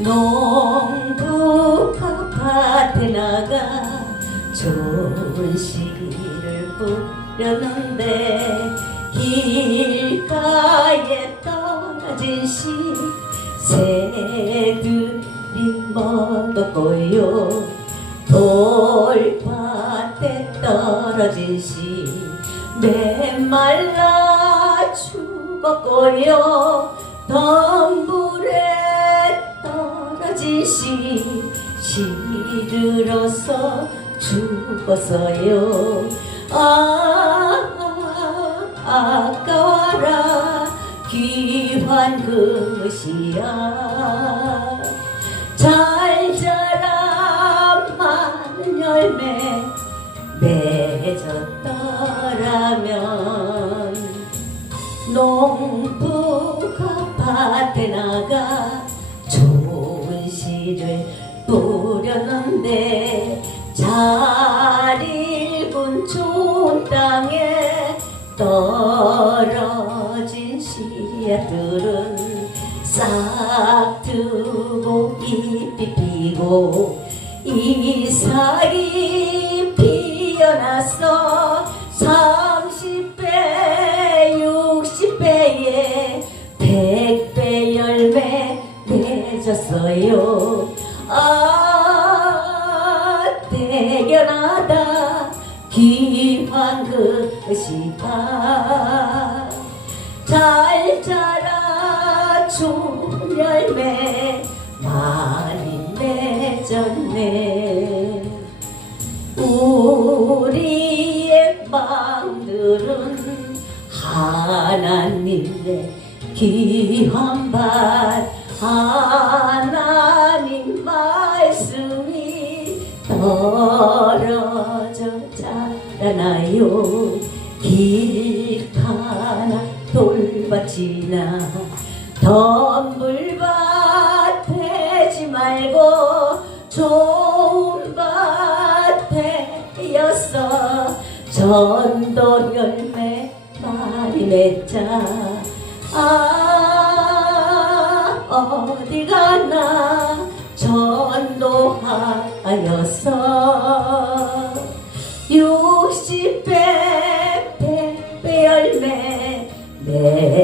농부 밭에 나가 좋은 씨를 뿌렸는데 길가에 떨어진 씨 새들이 먹었고요 돌밭에 떨어진 씨 메말라 죽었고요 덤불에 시들어서 죽었어요. 아 아까워라. 귀한 것이야. 잘 자라 많은 열매 맺었더라면 씨를 뿌렸는데 잘 익은 좋은 땅에 떨어진 씨앗들은 싹 트고 잎이 피고 이삭이 피어났어 것이다. 잘 자라 좋은 열매 많이 맺었네. 우리의 마음들은 하나님의 귀한 밭 하나님 말씀이 떨어져 자 라나요. 길 가나 돌밭이나 덤불밭 되지 말고 좋은 밭에였어 전도 열매 많이 맺자. 아 어디 가나 전도하였어 Oh.